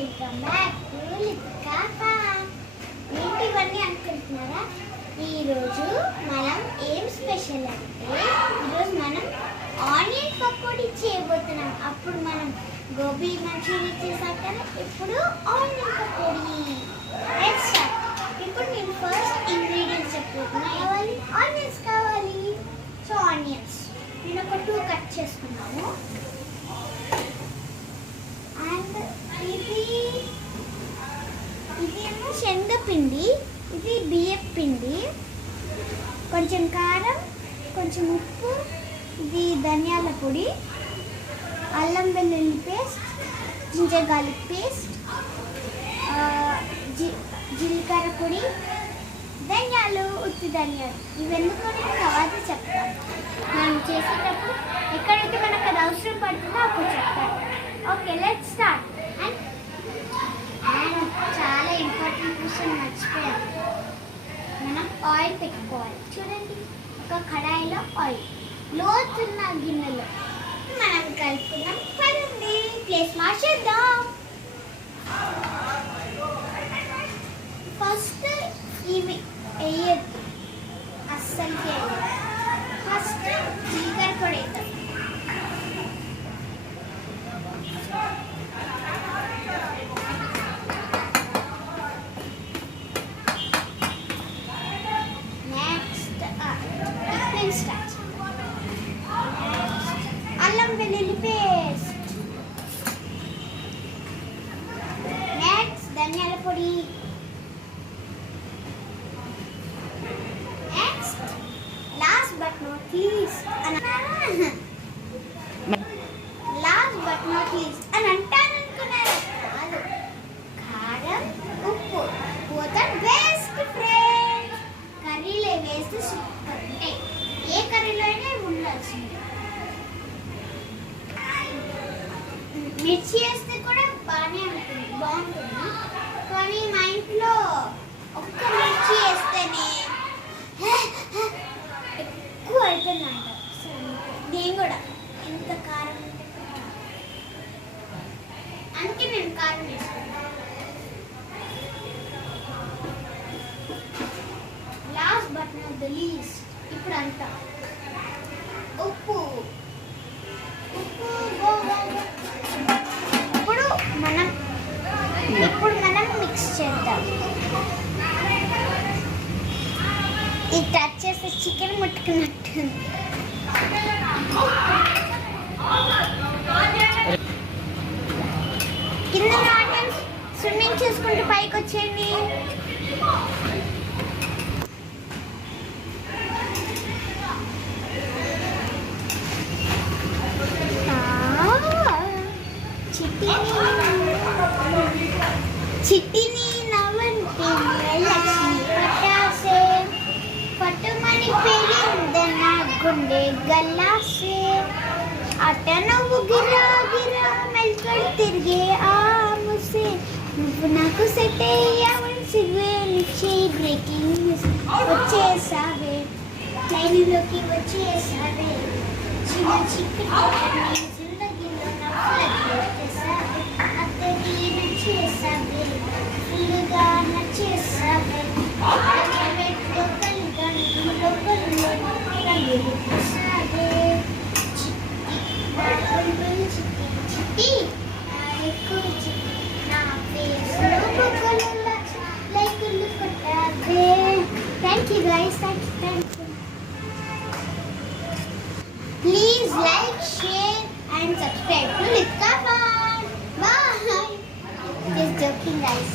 Welcome back అనుకుంటున్నారా ఈరోజు మనం ఏం స్పెషల్ అంటే ఈరోజు మనం ఆనియన్ పకోడీ చేయబోతున్నాం అప్పుడు మనం గోబీ మంచూరియా చేసాం కదా ఇప్పుడు ఆనియన్ పకోడీ ఇప్పుడు నేను ఫస్ట్ ఇంగ్రీడియంట్స్ చెప్పుతున్నా కావాలి ఆనియన్స్ కావాలి సో ఆనియన్స్ నేను ఒక టూ కట్ చేసుకున్నాము అండ్ ఇది ఇది ఏమో శనగపిండి ఇది బియ్యం పిండి కొంచెం కారం కొంచెం ఉప్పు ఇది ధనియాల పొడి అల్లం వెల్లుల్లి పేస్ట్ జింజర్ గార్లిక్ పేస్ట్ జీలకర్ర పొడి ధనియాలు ఉత్తి ధనియాలు. ఇవెందుకు నేను తర్వాత చెప్తాను. మనం చేసేటప్పుడు ఎక్కడైతే మనకు అది అవసరం పడుతుందో అప్పుడు చెప్తాను. ఓకే లెట్ స్టార్ట్ చాలా ఇంపార్టెంట్ క్వశ్చన్ మర్చిపోయాను. మనం ఆయిల్ పెట్టుకోవాలి. చూడండి ఒక కడాయిలో ఆయిల్ లోతున్న గిన్నెలో. మనం కలుపుకున్నాం పదండి ప్లేస్ మార్చేద్దాం. ఫస్ట్ ఇవి వేయద్దు. అస్సలకి ఫస్ట్ జీలకర్ర పొడి వేద్దాం నెక్స్ట్ టిఫిన్ స్టార్ట్ అల్లం వెల్లుల్లి పేస్ట్ నెక్స్ట్ ధనియాల పొడి next last but not least last but not least అని అంటాను అనుకున్నారు కాదు కారం ఉప్పు పోత బెస్ట్ ఫ్రెండ్ కర్రీలో వేస్తే సూపర్ ఉంటాయి ఏ కర్రీలో అయినా ఇవి ఉండాల్సింది మిర్చి వేస్తే కూడా బాగానే ఉంటుంది బాగుంటుంది కానీ మా ఇంట్లో ఒక్క మిర్చి వేస్తేనే ఎక్కువ అయిపోయిందంట సో నేను కూడా ఎంత కారం ఉంటే కొంచెం. అందుకే నేను కారం last but not the least ఇప్పుడు అంతా ఉప్పు. ఉప్పు ఇప్పుడు మనం ఇప్పుడు మనం మిక్స్ చేద్దాం. ఈ టచ్ చేస్తే చికెన్ ముట్టుకున్నట్టు కింద ఆడియన్స్ స్విమ్మింగ్ చేసుకుంటూ పైకి వచ్చేయండి. చిట్టిని చిట్టిని లక్ష్మి పట్టాసే పట్టుమని పెరిందన గుండె గల్లాసే. అట నువ్వు గిరా గిరా మెల్కడు తిరిగే ఆ ముసే. నువ్వు నాకు సెట్ అయ్యావని సిగ్గునిచ్చి బ్రేకింగ్ న్యూస్ వచ్చేసావే. లైన్లోకి వచ్చేసావే. చిన్న చిక్కటి Thank you guys thank you thank you Please like, share and subscribe to Litka Fun. Bye. Just joking guys.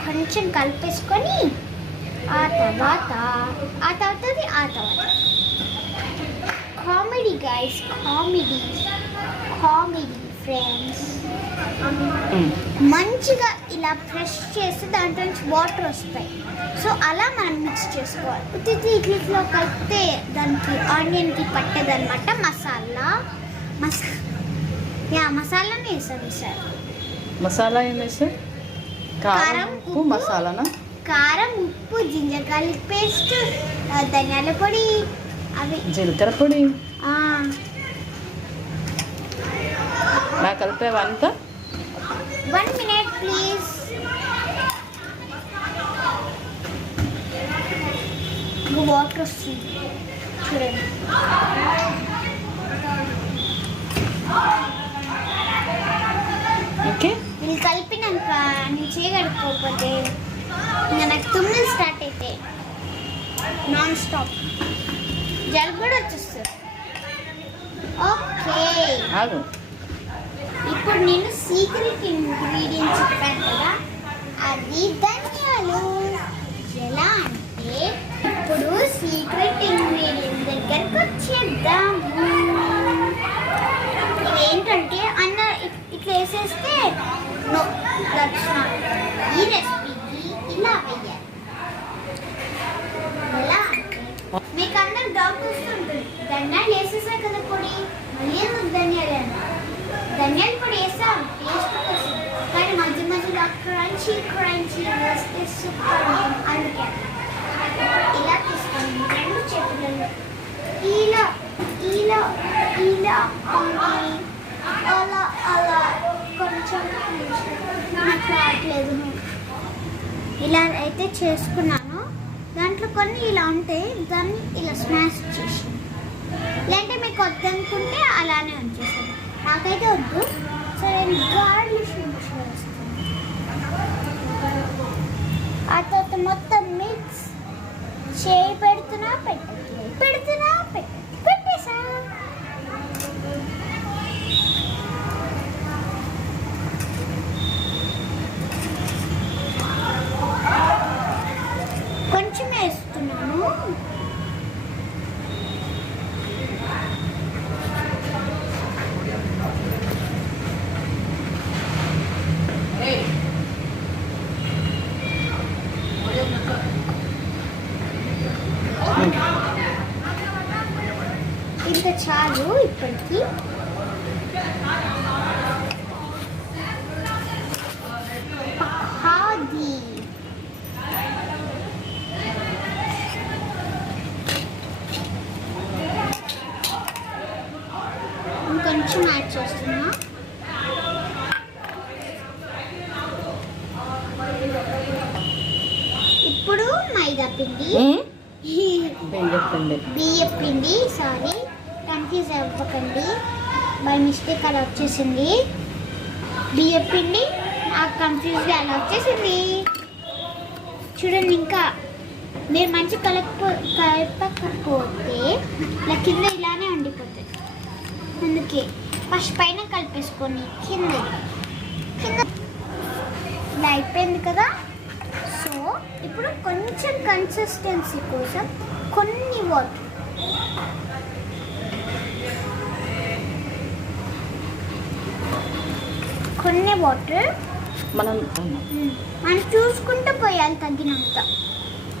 కొంచెం కలిపేసుకొని ఆ తర్వాత ఆ తర్వాతది ఆ తర్వాత comedy guys comedy comedy friends మంచిగా ఇలా ప్రెస్ చేస్తే దాంట్లో నుంచి వాటర్ వస్తాయి. సో అలా మనం మిక్స్ చేసుకోవాలి. ఉత్తి ఇడ్లీలో కలిపితే దానికి ఆనియన్కి పట్టదనమాట మసాలా. మసా యా మసాలానే వేసాను సార్? మసాలా ఏం వేస్తారు కారం, ఉప్పు. మసాలానా? కారం ఉప్పు జింజర్ గార్లిక్ పేస్ట్ ధనియాల పొడి అవి. జీలకర్ర పొడి. ఆ, కలిపావా అంతా? వన్ మినిట్ ప్లీజ్ వాటర్ వస్తుంది. చూడండి. ఓకే. ఇది కలిపినాక నేను చేయగలుగుకోకపోతే ఇంకా నాకు తుమ్ములు స్టార్ట్ అయితే నాన్ స్టాప్ జలుబు కూడా వచ్చేస్తుంది. ఓకే ఇప్పుడు నేను సీక్రెట్ ఇంగ్రీడియంట్స్ చెప్పాను కదా అది ధనియాలు. ఎలా అంటే ఇప్పుడు సీక్రెట్ ఇంగ్రీడియంట్ దగ్గరకు వచ్చేద్దాము ఇదేంటంటే అన్న ఇట్లా వేసేస్తే నో దట్స్ ఈ రెసిపీకి ఇలా వేయాలి ఎలా అంటే మీకు అందరు డౌట్ వస్తుంటుంది ధనియాలు వేసేసా కదా పొడి మళ్ళీ ఎందుకు ధనియాలు అన్నా ధనియాల పొడి వేసాం టేస్ట్ కోసం కానీ మధ్య మధ్యలో క్రంచీ క్రంచీ వస్తే సూపర్ అందుకే. ఇలా తీసుకోండి. రెండు చేతులలో ఇలా ఇలా ఇలా అలా అలా కొంచెం నాకు రావట్లేదు ఇలా అయితే చేసుకున్నాను. దాంట్లో కొన్ని ఇలా ఉంటాయి. దాన్ని ఇలా స్మాష్ చేసి. లేదంటే మీకు వద్దనుకుంటే అలానే ఉంచేసాను నాకైతే వద్దు. సరే గార్లిష్ వేస్తాను ఆ తర్వాత మొత్తం మిక్స్ చేయి పెడుతున్నా పెట్టట్లేదు పెడుతున్నా పెట్ట పెట్టేసా కొంచెం వేస్తున్నాను ఇంకా చాలు ఇప్పటికి పహాది ఇంకొంచెం యాడ్ చేస్తున్నా ఇప్పుడు మైదా పిండి ఏం చెప్తుంది బియ్య పిండి సారీ కన్ఫ్యూజ్ అవ్వకండి బై మిస్టేక్ వచ్చేసింది. బియ్యం పిండి నాకు కన్ఫ్యూజ్గా అలా వచ్చేసింది. చూడండి ఇంకా మీరు మంచి కలప కలపకపోతే ఇలా కింద ఇలానే ఉండిపోతుంది. అందుకే ఫస్ట్ పైన కలిపేసుకొని కింద. కింద. ఇలా అయిపోయింది కదా? సో ఇప్పుడు కొంచెం కన్సిస్టెన్సీ కోసం కొన్ని వాటర్ కొన్ని వాటర్ మనం మనం చూసుకుంటూ పోయాలి తగ్గినంత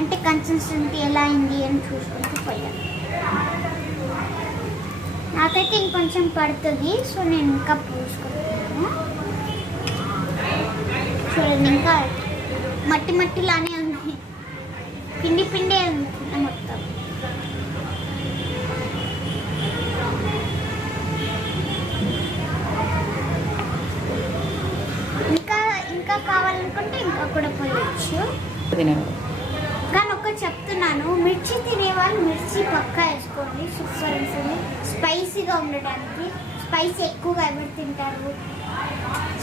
అంటే కన్సిస్టెన్సీ ఎలా అయింది అని చూసుకుంటూ పోయాలి. నాకైతే ఇంకొంచెం పడుతుంది సో నేను ఇంకా పూసుకుంటున్నాను. చూడండి ఇంకా మట్టి మట్టిలానే ఉంది. పిండి పిండే ఉంది మొత్తం. ఇంకా కావాలనుకుంటే ఇంకా కూడా పోయొచ్చు. కానీ ఒక్కటి చెప్తున్నాను మిర్చి తినేవాళ్ళు మిర్చి పక్కా వేసుకోండి సూపర్ ఉంటుంది స్పైసీగా ఉండడానికి స్పైసీ ఎక్కువగా ఎవరు తింటారు?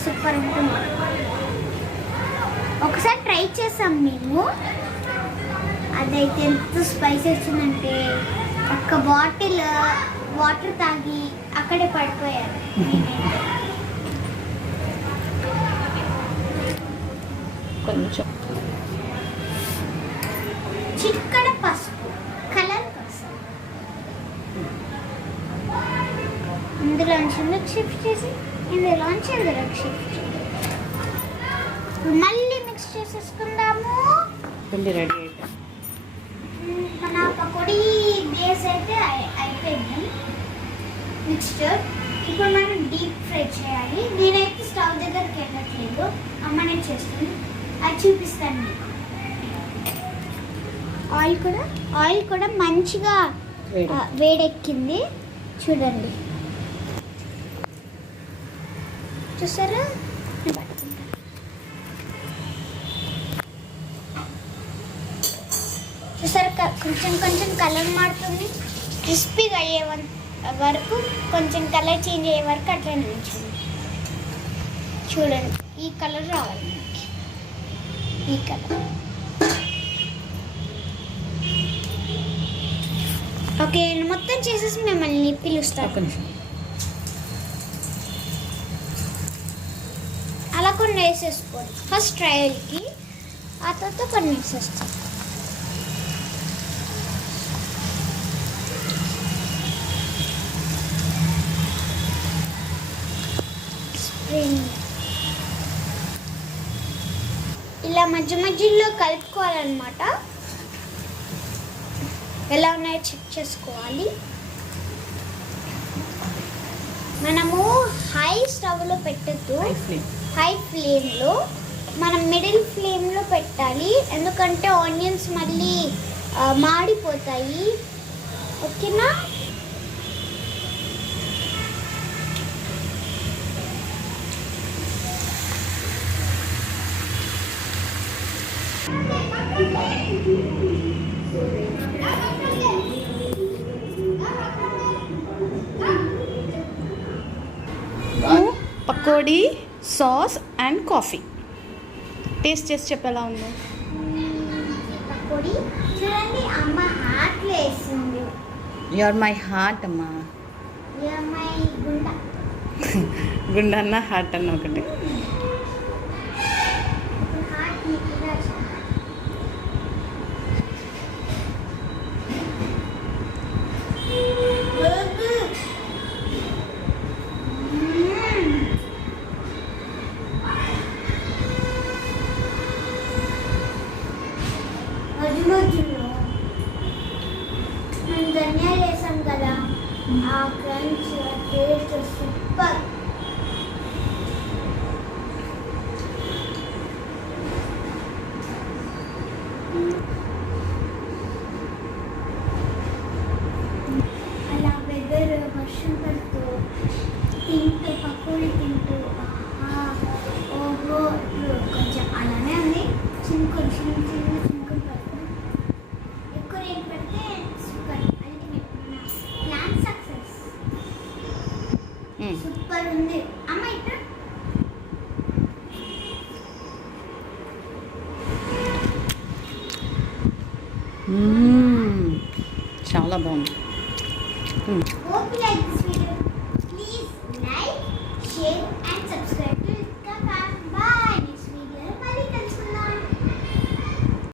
సూపర్ ఉంటుంది ఒకసారి ట్రై చేసాం మేము. అదైతే ఎంత స్పైసీ వచ్చిందంటే ఒక్క బాటిల్ వాటర్ తాగి అక్కడే పడిపోయారు. కొంచెం. చిక్కడ పసుపు కలర్ కోసం ఇందులోంచి ఇందుకు షిఫ్ట్ చేసి? ఇందులోంచి ఇందులోకి షిఫ్ట్ చేసి మళ్ళీ మిక్స్ చేసేసుకుందాము. పిండి రెడీ అయిపోయింది మ్మ్, మన పకోడీ బేస్ అయితే అయి- అయిపోయింది. మిక్స్చర్ ఇప్పుడు మనం డీప్ ఫ్రై చేయాలి. నేనైతే స్టవ్ దగ్గరికి వెళ్ళట్లేదు. అమ్మనే చేస్తుంది. అది చూపిస్తాను మీకు. ఆయిల్ కూడా ఆయిల్ కూడా మంచిగా వేడెక్కింది. చూడండి. చూసారా. చూసారా? కొంచెం కొంచెం కలర్ మారుతుంది. క్రిస్పీగా అయ్యే వరకు కొంచెం కలర్ చేంజ్ అయ్యే వరకు అట్లనే ఉంచండి. చూడండి. ఈ కలర్ రావాలి. కలర్ ఓకే మొత్తం చేసేసి మిమ్మల్ని పిలుస్తాను. అలా కొన్ని వేసేసుకోండి. ఫస్ట్ ట్రయల్కి ఆ తర్వాత కొన్ని వేసేస్తాం స్ప్రింగ్ ఇలా మధ్య మధ్యలో కలుపుకోవాలన్నమాట. ఎలా ఉన్నాయో చెక్ చేసుకోవాలి. మనము హై స్టవ్లో పెట్టద్దు. హై ఫ్లేమ్ హై ఫ్లేమ్లో మనం మిడిల్ ఫ్లేమ్లో పెట్టాలి. ఎందుకంటే ఆనియన్స్ మళ్ళీ మాడిపోతాయి. ఓకేనా? Pakodi sauce and coffee. Taste చేసి చెప్పేలా ఉందో? చూడండి అమ్మ వేసింది. యు ఆర్ మై హార్ట్ అమ్మా. ఈ అమ్మాయి గుండ గుండె అన్న హార్ట్ అన్న ఒకటి హార్ట్ నీట్గా వచ్చింది. మ్మ్. మధ్య మధ్యలో మనం ధనియాలు వేసాం కదా ఆ క్రంచ్ టేస్ట్ సూపర్ అలా వెదర్ వర్షం పడుతూ తింటూ పకోడీ తింటూ ఆహా ఓహో ఇప్పుడు కొంచెం అలానే ఉంది చినుకులు చిన్న చిన్న చినుకులు పడుతుంది ఎక్కువ రేట్ పెడితే సూపర్ అల్టిమేట్ ప్లాన్ సక్సెస్ మ్మ్. సూపర్ ఉంది